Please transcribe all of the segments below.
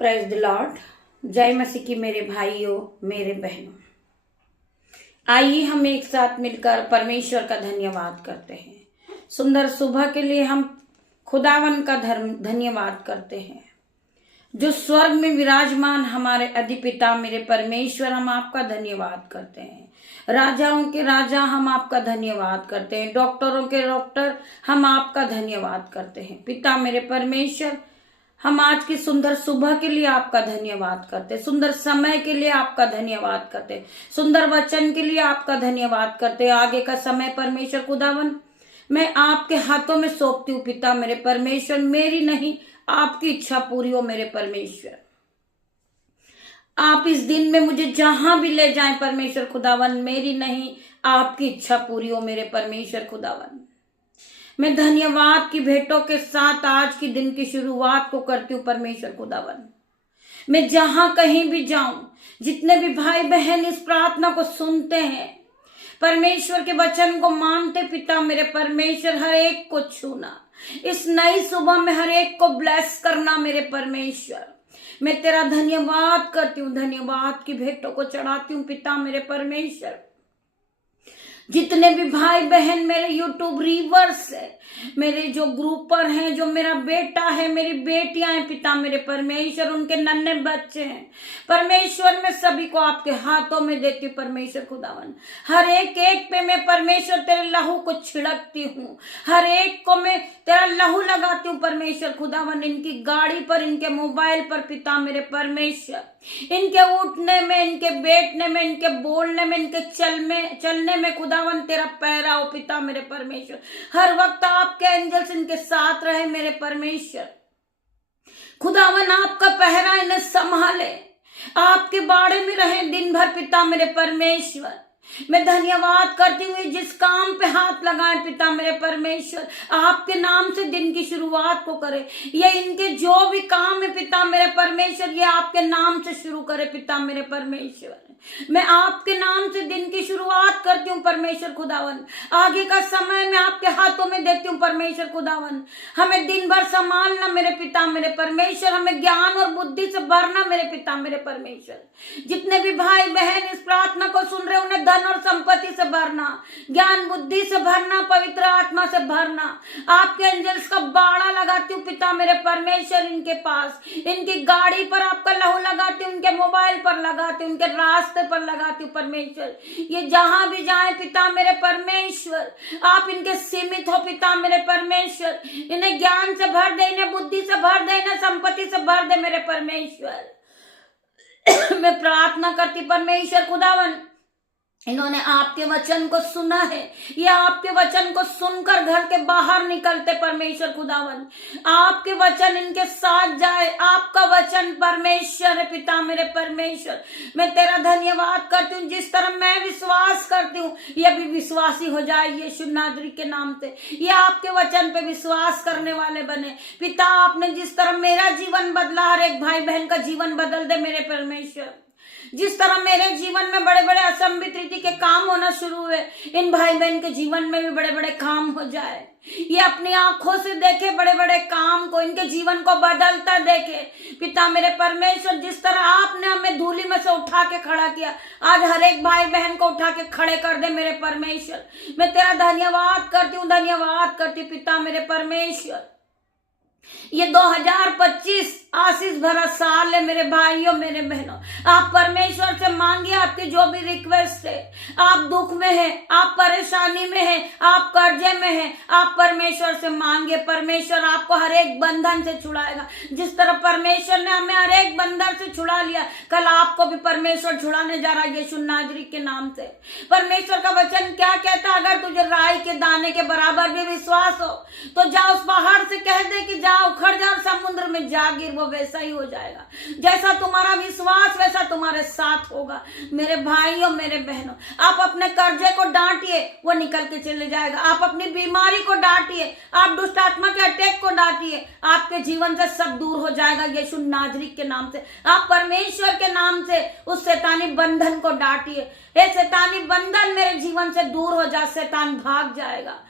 Praise the Lord. जय मसीह की मेरे भाइयों, मेरे बहनों, आइए हम एक साथ मिलकर परमेश्वर का धन्यवाद करते हैं। सुंदर सुबह के लिए हम खुदावन का धन्यवाद करते हैं। जो स्वर्ग में विराजमान हमारे अधिपिता मेरे परमेश्वर, हम आपका धन्यवाद करते हैं। राजाओं के राजा, हम आपका धन्यवाद करते हैं। डॉक्टरों के डॉक्टर, हम आपका धन्यवाद करते हैं। पिता मेरे परमेश्वर, हम आज की सुंदर सुबह के लिए आपका धन्यवाद करते हैं। सुंदर समय के लिए आपका धन्यवाद करते हैं। सुंदर वचन के लिए आपका धन्यवाद करते हैं। आगे का समय परमेश्वर खुदावन मैं आपके हाथों में सौंपती हूँ। पिता मेरे परमेश्वर, मेरी नहीं आपकी इच्छा पूरी हो मेरे परमेश्वर। आप इस दिन में मुझे जहां भी ले जाएं परमेश्वर खुदावन, मेरी नहीं आपकी इच्छा पूरी हो मेरे परमेश्वर खुदावन। मैं धन्यवाद की भेंटों के साथ आज की दिन की शुरुआत को करती हूँ परमेश्वर खुदावन। मैं जहां कहीं भी जाऊं, जितने भी भाई बहन इस प्रार्थना को सुनते हैं, परमेश्वर के वचन को मानते, पिता मेरे परमेश्वर, हर एक को छूना, इस नई सुबह में हर एक को ब्लेस करना मेरे परमेश्वर। मैं तेरा धन्यवाद करती हूँ, धन्यवाद की भेंटों को चढ़ाती हूँ पिता मेरे परमेश्वर। जितने भी भाई बहन मेरे यूट्यूब रीवर्स है, मेरे जो ग्रुपर हैं, जो मेरा बेटा है, मेरी बेटियां हैं, पिता मेरे परमेश्वर, उनके नन्हे बच्चे हैं परमेश्वर, मैं सभी को आपके हाथों में देती हूँ परमेश्वर खुदावन। हर एक पे मैं परमेश्वर तेरे लहू को छिड़कती हूँ, हर एक को मैं तेरा लहू लगाती हूँ परमेश्वर खुदावन। इनकी गाड़ी पर, इनके मोबाइल पर, पिता मेरे परमेश्वर, इनके उठने में, इनके बैठने में, इनके बोलने में, इनके चलने में खुदावन तेरा पैरा हो पिता मेरे परमेश्वर। हर वक्त आपके एंजल्स इनके साथ रहे मेरे परमेश्वर खुदावन। आपका पहरा इन्हें संभाले, आपके बाड़े में रहे दिन भर पिता मेरे परमेश्वर। मैं धन्यवाद करती हुई जिस काम पे हाथ लगाए पिता मेरे परमेश्वर, आपके नाम से दिन की शुरुआत को करे। ये इनके जो भी काम है पिता मेरे परमेश्वर, ये आपके नाम से शुरू करे पिता मेरे परमेश्वर। मैं आपके नाम से दिन की शुरुआत करती हूँ परमेश्वर खुदावन। आगे का समय मैं आपके हाथों में देती हूँ परमेश्वर खुदावन। हमें दिन भर संभालना मेरे पिता मेरे परमेश्वर, हमें ज्ञान और बुद्धि से भरना मेरे पिता मेरे परमेश्वर। जितने भी भाई बहन इस प्रार्थना को सुन रहे, उन्हें धन और संपत्ति से भरना, ज्ञान बुद्धि से भरना, पवित्र आत्मा से भरना। आपके एंजल्स का बाड़ा लगाती हूँ पिता मेरे परमेश्वर इनके पास, इनकी गाड़ी पर आपका लहू लगाती हूँ, उनके मोबाइल पर लगाती हूँ, उनके रास्ते पर लगाती हूँ परमेश्वर। ये जहां भी जाए पिता मेरे परमेश्वर, आप इनके सीमित हो पिता मेरे परमेश्वर। इन्हें ज्ञान से भर दे, इन्हें बुद्धि से भर दे, इन्हें संपत्ति से भर दे मेरे परमेश्वर। मैं प्रार्थना करती परमेश्वर खुदावन, इन्होंने आपके वचन को सुना है, ये आपके वचन को सुनकर घर के बाहर निकलते परमेश्वर खुदावन। आपके वचन इनके साथ जाए, आपका वचन परमेश्वर है पिता मेरे परमेश्वर। मैं तेरा धन्यवाद करती हूँ, जिस तरह मैं विश्वास करती हूँ ये भी विश्वासी हो जाए यीशु नासरी के नाम से। ये आपके वचन पे विश्वास करने वाले बने पिता। आपने जिस तरह मेरा जीवन बदला, हर एक भाई बहन का जीवन बदल दे मेरे परमेश्वर। जिस तरह मेरे जीवन में बड़े बड़े असंभित रीति के काम होना शुरू हुए, इन भाई बहन के जीवन में भी बड़े बड़े काम हो जाए। ये अपनी आंखों से देखे बड़े बड़े काम को, इनके जीवन को बदलता देखे पिता मेरे परमेश्वर। जिस तरह आपने हमें धूली में से उठा के खड़ा किया, आज हर एक भाई बहन को उठा के खड़े कर दे मेरे परमेश्वर। मैं तेरा धन्यवाद करती हूँ, धन्यवाद करती पिता मेरे परमेश्वर। ये 2025 आशीष भरा साल है मेरे भाइयों मेरे बहनों। आप परमेश्वर से मांगिए आपकी जो भी रिक्वेस्ट है। आप दुख में हैं, आप परेशानी में हैं, आप कर्जे में हैं, आप परमेश्वर से मांगिए। परमेश्वर आपको हर एक बंधन से छुड़ाएगा। जिस तरह परमेश्वर ने हमें हर एक बंधन से छुड़ा लिया, कल आपको भी परमेश्वर छुड़ाने जा रहा है यीशु नासरी के नाम से। परमेश्वर का वचन क्या कहता है? अगर तुझे राई के दाने के बराबर भी विश्वास हो तो जा उस पहाड़ से कह दे कि जा उखड़ जा, समुद्र में जा गिर, वो वैसा ही हो जाएगा। जैसा तुम्हारा विश्वास वैसा तुम्हारे साथ होगा मेरे भाइयों मेरे बहनों। आप अपने कर्जे को डांटिए, वो निकल के चले जाएगा। आप अपनी बीमारी को डांटिए, आप दुष्ट आत्मा के अटैक को डांटिए, आपके जीवन से सब दूर हो जाएगा यीशु नासरी के नाम से। आप परमेश्वर के नाम से उस शैतानी बंधन को डांटिए। ये शैतानी बंधन मेरे जीवन से दूर हो जा, शैतान भाग जाएगा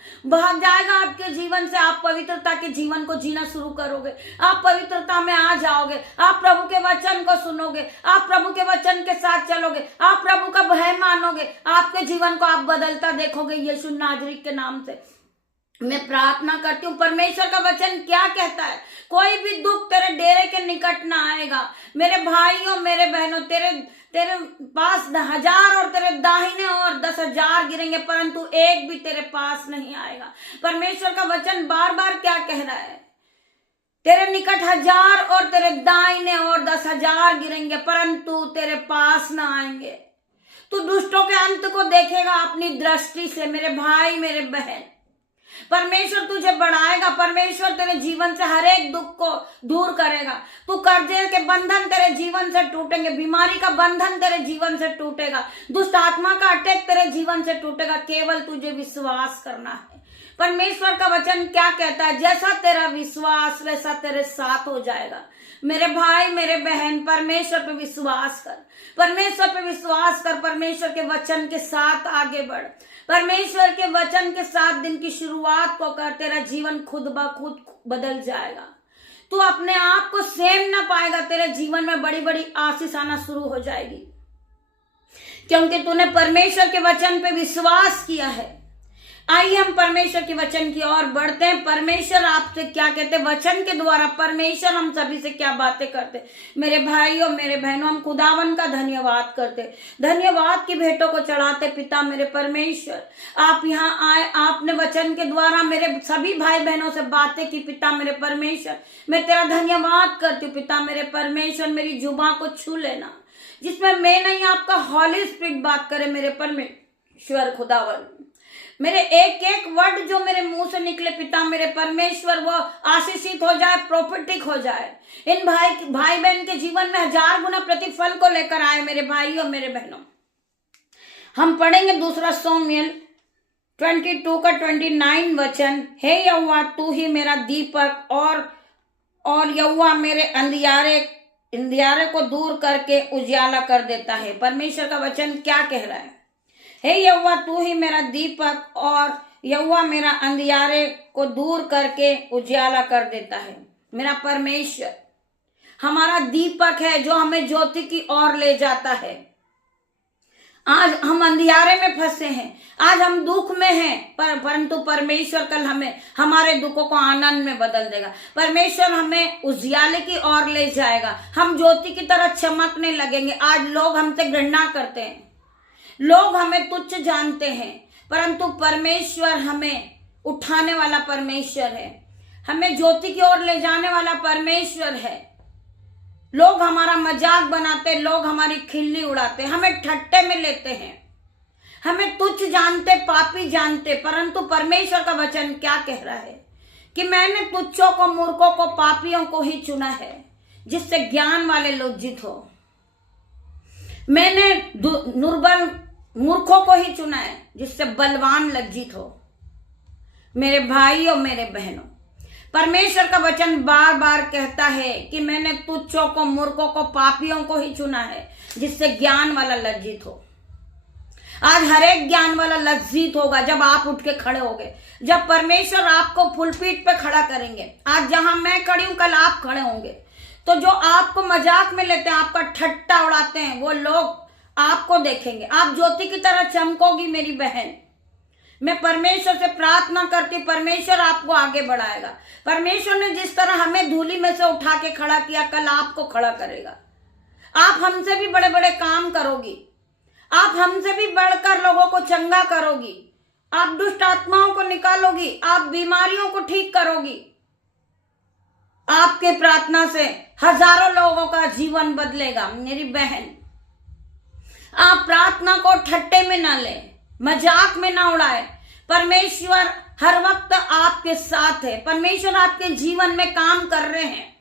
आपके जीवन से। आप पवित्रता के जीवन को जीना शुरू करोगे, आप पवित्रता में आ जाओगे। करोगे, आप प्रभु के वचन को सुनोगे, आप प्रभु के वचन के साथ चलोगे, आप प्रभु का भय मानोगे, आपके जीवन को आप बदलता देखोगे। यीशु नाजरी के नाम से मैं प्रार्थना करती हूँ। परमेश्वर का वचन क्या कहता है? कोई भी दुख तेरे डेरे के निकट ना आएगा। मेरे भाइयों मेरे बहनों, तेरे पास 1000 और तेरे दाहिने और 10,000 गिरेंगे, परंतु एक भी तेरे पास नहीं आएगा। परमेश्वर का वचन बार बार क्या कह रहा है? तेरे निकट 1000 और तेरे दाहिने और 10,000 गिरेंगे, परंतु तेरे पास ना आएंगे। तू दुष्टों के अंत को देखेगा अपनी दृष्टि से। मेरे भाई मेरे बहन, परमेश्वर तुझे बढ़ाएगा। परमेश्वर तेरे जीवन से हर एक दुख को दूर करेगा। तू कर्जे के बंधन तेरे जीवन से टूटेंगे, बीमारी का बंधन तेरे जीवन से टूटेगा, दुष्ट आत्मा का अटैक तेरे जीवन से टूटेगा। केवल तुझे विश्वास करना है। परमेश्वर का वचन क्या कहता है? जैसा तेरा विश्वास वैसा तेरे साथ हो जाएगा। मेरे भाई मेरे बहन, परमेश्वर पे विश्वास कर, परमेश्वर पे विश्वास कर, परमेश्वर के वचन के साथ आगे बढ़, परमेश्वर के वचन के साथ दिन की शुरुआत को कर। तेरा जीवन खुद ब खुद बदल जाएगा। तू अपने आप को सेम ना पाएगा। तेरे जीवन में बड़ी बड़ी आशीष आना शुरू हो जाएगी, क्योंकि तूने परमेश्वर के वचन पे विश्वास किया है। आइए हम परमेश्वर के वचन की ओर बढ़ते हैं। परमेश्वर आपसे क्या कहते हैं? वचन के द्वारा परमेश्वर हम सभी से क्या बातें करते? मेरे भाइयों मेरे बहनों, हम खुदावन का धन्यवाद करते, धन्यवाद की भेंटों को चढ़ाते। पिता मेरे परमेश्वर, आप यहाँ आए, आपने वचन के द्वारा मेरे सभी भाई बहनों से बातें की। पिता मेरे परमेश्वर, मैं तेरा धन्यवाद करती हूँ। पिता मेरे परमेश्वर, मेरी जुबान को छू लेना, जिसमें मैं नहीं आपका हॉली स्पिरिट बात करे। मेरे परमेश्वर खुदावन, मेरे एक एक वर्ड जो मेरे मुंह से निकले पिता मेरे परमेश्वर, वो आशीषित हो जाए, प्रोफेटिक हो जाए। इन भाई बहन के जीवन में 1000 गुना प्रतिफल को लेकर आए। मेरे भाइयों मेरे बहनों, हम पढ़ेंगे दूसरा शमूएल 22 का 29 वचन। हे यहोवा, तू ही मेरा दीपक और यहोवा मेरे अंधियारे को दूर करके उजियाला कर देता है। परमेश्वर का वचन क्या कह रहा है? हे यहोवा, तू ही मेरा दीपक और यहोवा मेरा अंधियारे को दूर करके उजियाला कर देता है। मेरा परमेश्वर हमारा दीपक है जो हमें ज्योति की ओर ले जाता है। आज हम अंधियारे में फंसे हैं, आज हम दुख में हैं, परंतु परमेश्वर कल हमें हमारे दुखों को आनंद में बदल देगा। परमेश्वर हमें उजियाले की ओर ले जाएगा। हम ज्योति की तरह चमकने लगेंगे। आज लोग हमसे घृणा करते हैं, लोग हमें तुच्छ जानते हैं, परंतु परमेश्वर हमें उठाने वाला परमेश्वर है, हमें ज्योति की ओर ले जाने वाला परमेश्वर है। लोग हमारा मजाक बनाते, लोग हमारी खिल्ली उड़ाते, हमें ठट्टे में लेते हैं, हमें तुच्छ जानते, पापी जानते, परंतु परमेश्वर का वचन क्या कह रहा है कि मैंने तुच्छों को, मूर्खों को, पापियों को ही चुना है, जिससे ज्ञान वाले लज्जित हो। मैंने दुर्बल मूर्खों को ही चुना है, जिससे बलवान लज्जित हो। मेरे भाइयों मेरे बहनों, परमेश्वर का वचन बार बार कहता है कि मैंने तुच्छों को, मूर्खों को, पापियों को ही चुना है, जिससे ज्ञान वाला लज्जित हो। आज हर एक ज्ञान वाला लज्जित होगा जब आप उठ के खड़े होगे, जब परमेश्वर आपको फुलपीठ पे खड़ा करेंगे। आज जहां मैं खड़ी हूं, कल आप खड़े होंगे। तो जो आपको मजाक में लेते हैं, आपका ठट्टा उड़ाते हैं, वो लोग आपको देखेंगे। आप ज्योति की तरह चमकोगी मेरी बहन। मैं परमेश्वर से प्रार्थना करती, परमेश्वर आपको आगे बढ़ाएगा। परमेश्वर ने जिस तरह हमें धूली में से उठा के खड़ा किया, कल आपको खड़ा करेगा। आप हमसे भी बड़े बड़े काम करोगी, आप हमसे भी बढ़कर लोगों को चंगा करोगी, आप दुष्ट आत्माओं को निकालोगी, आप बीमारियों को ठीक करोगी। आपके प्रार्थना से हजारों लोगों का जीवन बदलेगा। मेरी बहन, आप प्रार्थना को ठट्टे में ना ले, मजाक में ना उड़ाए। परमेश्वर हर वक्त आपके साथ है। परमेश्वर आपके जीवन में काम कर रहे हैं।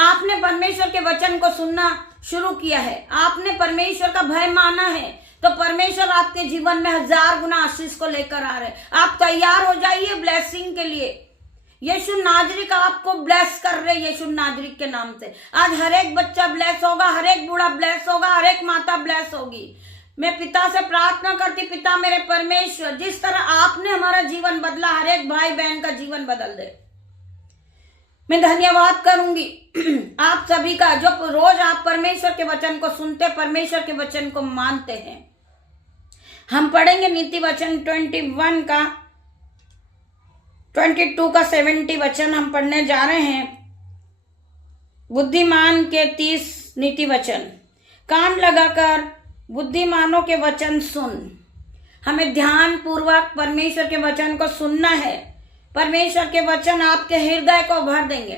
आपने परमेश्वर के वचन को सुनना शुरू किया है, आपने परमेश्वर का भय माना है, तो परमेश्वर आपके जीवन में 1000 गुना आशीष को लेकर आ रहे हैं। आप तैयार हो जाइए ब्लेसिंग के लिए। यीशु नाजरिक आपको ब्लेस कर रहे, यीशु नाजरिक के नाम से। आज हर एक बच्चा ब्लेस होगा, हर एक बूढ़ा ब्लेस होगा, हर एक माता ब्लेस होगी। मैं पिता से प्रार्थना करती, पिता मेरे परमेश्वर, जिस तरह आपने हमारा जीवन बदला, हर एक भाई बहन का जीवन बदल दे। मैं धन्यवाद करूंगी आप सभी का जो रोज आप परमेश्वर के वचन को सुनते, परमेश्वर के वचन को मानते हैं। हम पढ़ेंगे नीति वचन 21 का 22 का 70 वचन हम पढ़ने जा रहे हैं। बुद्धिमान के 30 नीति वचन। कान लगाकर बुद्धिमानों के वचन सुन। हमें ध्यान पूर्वक परमेश्वर के वचन को सुनना है। परमेश्वर के वचन आपके हृदय को भर देंगे,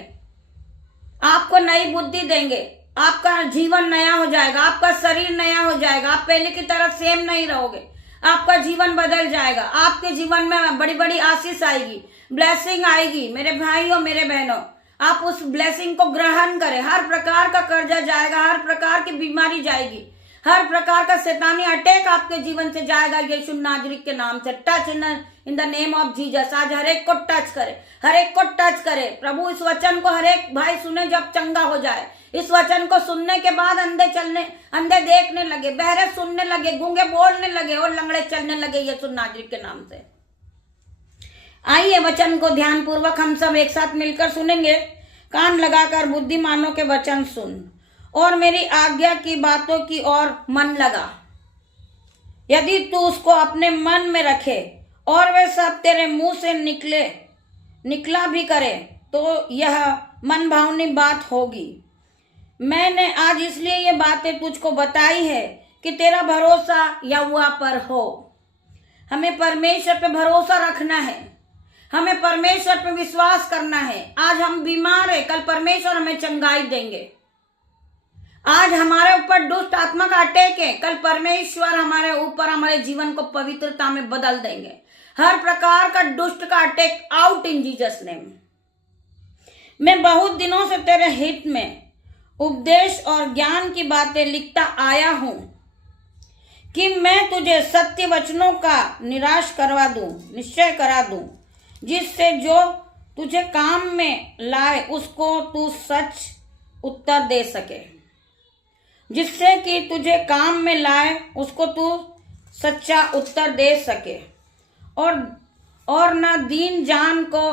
आपको नई बुद्धि देंगे, आपका जीवन नया हो जाएगा, आपका शरीर नया हो जाएगा, आप पहले की तरह सेम नहीं रहोगे, आपका जीवन बदल जाएगा, आपके जीवन में बड़ी बड़ी आशीष आएगी, ब्लेसिंग आएगी। मेरे भाइयों, मेरे बहनों, आप उस ब्लेसिंग को ग्रहण करें। हर प्रकार का कर्जा जाएगा, हर प्रकार की बीमारी जाएगी, हर प्रकार का शैतानी अटैक आपके जीवन से जाएगा यीशु नाजरीत के नाम से। Touch in the name of Jesus. आज हर एक को टच करे, हर एक को टच करे प्रभु। इस वचन को हर एक भाई सुने, जब चंगा हो जाए। इस वचन को सुनने के बाद अंधे देखने लगे, बहरे सुनने लगे, गूंगे बोलने लगे और लंगड़े चलने लगे यीशु नाजरीत के नाम से। आइए वचन को ध्यान पूर्वक हम सब एक साथ मिलकर सुनेंगे। कान लगाकर बुद्धिमानों के वचन सुन और मेरी आज्ञा की बातों की ओर मन लगा। यदि तू उसको अपने मन में रखे और वे सब तेरे मुंह से निकला भी करे तो यह मन भावनी बात होगी। मैंने आज इसलिए ये बातें तुझको बताई है कि तेरा भरोसा यहोवा पर हो। हमें परमेश्वर पे भरोसा रखना है, हमें परमेश्वर पे विश्वास करना है। आज हम बीमार है, कल परमेश्वर हमें चंगाई देंगे। आज हमारे ऊपर दुष्ट आत्मा का अटैक है, कल परमेश्वर हमारे ऊपर हमारे जीवन को पवित्रता में बदल देंगे। हर प्रकार का दुष्ट का attack out in Jesus name. मैं बहुत दिनों से तेरे हित में उपदेश और ज्ञान की बातें लिखता आया हूं कि मैं तुझे सत्य वचनों का निश्चय करा दूं, जिससे जो तुझे काम में लाए उसको तू सच उत्तर दे सके। जिससे कि तुझे काम में लाए उसको तू सच्चा उत्तर दे सके और ना दीन जान को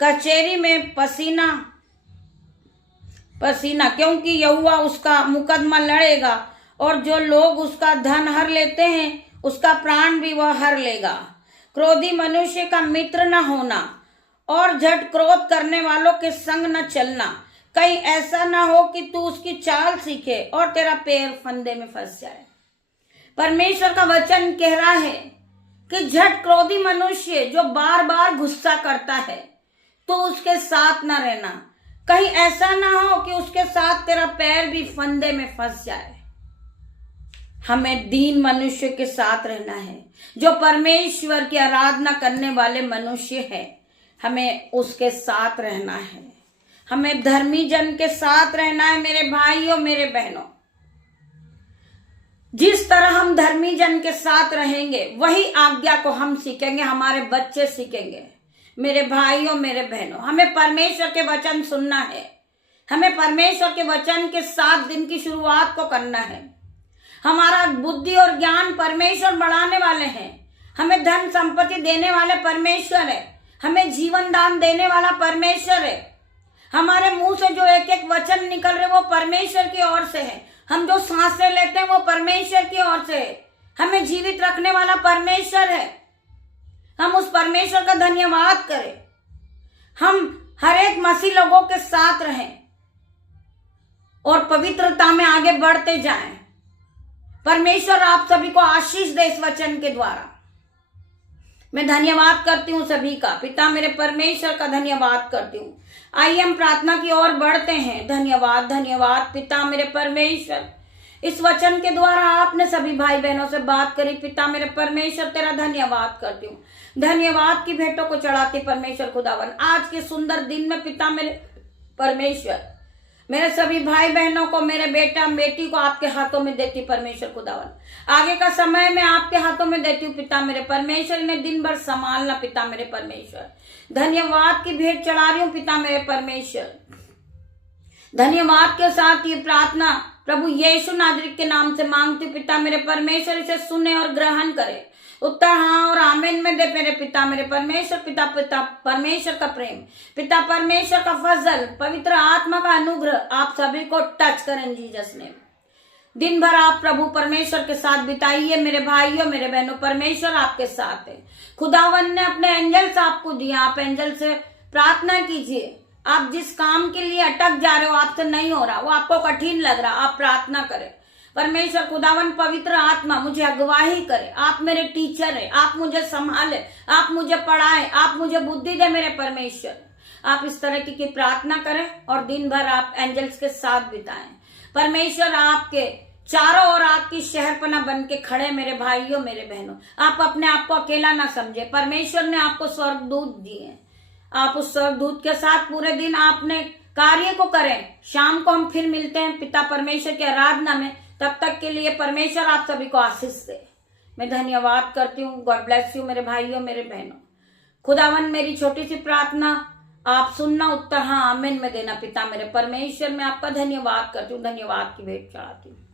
कचहरी में पसीना, क्योंकि यहोवा उसका मुकदमा लड़ेगा और जो लोग उसका धन हर लेते हैं उसका प्राण भी वह हर लेगा। क्रोधी मनुष्य का मित्र न होना और झट क्रोध करने वालों के संग न चलना, कहीं ऐसा ना हो कि तू उसकी चाल सीखे और तेरा पैर फंदे में फंस जाए। परमेश्वर का वचन कह रहा है कि झट क्रोधी मनुष्य जो बार बार गुस्सा करता है तो उसके साथ ना रहना, कहीं ऐसा ना हो कि उसके साथ तेरा पैर भी फंदे में फंस जाए। हमें दीन मनुष्य के साथ रहना है, जो परमेश्वर की आराधना करने वाले मनुष्य है, हमें उसके साथ रहना है। हमें धर्मी जन के साथ रहना है। मेरे भाइयों, मेरे बहनों, जिस तरह हम धर्मी जन के साथ रहेंगे वही आज्ञा को हम सीखेंगे, हमारे बच्चे सीखेंगे। मेरे भाइयों, मेरे बहनों, हमें परमेश्वर के वचन सुनना है। हमें परमेश्वर के वचन के साथ दिन की शुरुआत को करना है। हमारा बुद्धि और ज्ञान परमेश्वर बढ़ाने वाले हैं। हमें धन संपत्ति देने वाले परमेश्वर है। हमें जीवन दान देने वाला परमेश्वर है। हमारे मुंह से जो एक एक वचन निकल रहे वो परमेश्वर की ओर से है। हम जो सांसें लेते हैं वो परमेश्वर की ओर से है। हमें जीवित रखने वाला परमेश्वर है। हम उस परमेश्वर का धन्यवाद करें। हम हर एक मसीह लोगों के साथ रहें और पवित्रता में आगे बढ़ते जाएं। परमेश्वर आप सभी को आशीष दे इस वचन के द्वारा। मैं धन्यवाद करती हूँ सभी का। पिता मेरे परमेश्वर का धन्यवाद करती हूँ। आइए हम प्रार्थना की ओर बढ़ते हैं। धन्यवाद, धन्यवाद पिता मेरे परमेश्वर, इस वचन के द्वारा आपने सभी भाई बहनों से बात करी। पिता मेरे परमेश्वर, तेरा धन्यवाद करती हूँ। धन्यवाद की भेंटों को चढ़ाती परमेश्वर खुदावन। आज के सुंदर दिन में पिता मेरे परमेश्वर, मेरे सभी भाई बहनों को, मेरे बेटा बेटी को आपके हाथों में देती परमेश्वर खुदावन। आगे का समय मैं आपके हाथों में देती हूँ पिता मेरे परमेश्वर। इन्हें दिन भर संभालना पिता मेरे परमेश्वर। धन्यवाद की भेंट चढ़ा रही हूँ पिता मेरे परमेश्वर। धन्यवाद के साथ ये प्रार्थना प्रभु यीशु नाजरीत के नाम से मांगती हूँ पिता मेरे परमेश्वर। इसे सुने और ग्रहण करे। उत्तर हाँ और आमीन में दे मेरे पिता मेरे परमेश्वर। पिता पिता परमेश्वर का प्रेम, पिता परमेश्वर का फजल, पवित्र आत्मा का अनुग्रह आप सभी को टच करें जीसस नेम। दिन भर आप प्रभु परमेश्वर के साथ बिताइए मेरे भाइयों मेरे बहनों, परमेश्वर आपके साथ है। खुदावन ने अपने एंजल्स आपको दिया, आप एंजल से प्रार्थना कीजिए। आप जिस काम के लिए अटक जा रहे हो, आपसे नहीं हो रहा, वो आपको कठिन लग रहा, आप प्रार्थना करें। परमेश्वर खुदावन पवित्र आत्मा मुझे अगुवाही करे, आप मेरे टीचर है, आप मुझे संभाले, आप मुझे पढ़ाए, आप मुझे बुद्धि दे मेरे परमेश्वर। आप इस तरह की प्रार्थना करें और दिन भर आप एंजल्स के साथ बिताएं। परमेश्वर आपके चारों ओर आपकी शहरपना बन के खड़े मेरे भाइयों मेरे बहनों। आप अपने आप को अकेला ना समझे, परमेश्वर ने आपको स्वर्गदूत दिए, आप उस स्वर्गदूत के साथ पूरे दिन आपने कार्य को करें। शाम को हम फिर मिलते हैं पिता परमेश्वर की आराधना में, तब तक के लिए परमेश्वर आप सभी को आशीष दे। मैं धन्यवाद करती हूँ। गॉड ब्लेस यू मेरे भाइयों मेरे बहनों। खुदावन मेरी छोटी सी प्रार्थना आप सुनना, उत्तर हाँ आमीन में देना। पिता मेरे परमेश्वर, मैं आपका धन्यवाद करती हूँ, धन्यवाद की भेंट चढ़ाती हूँ।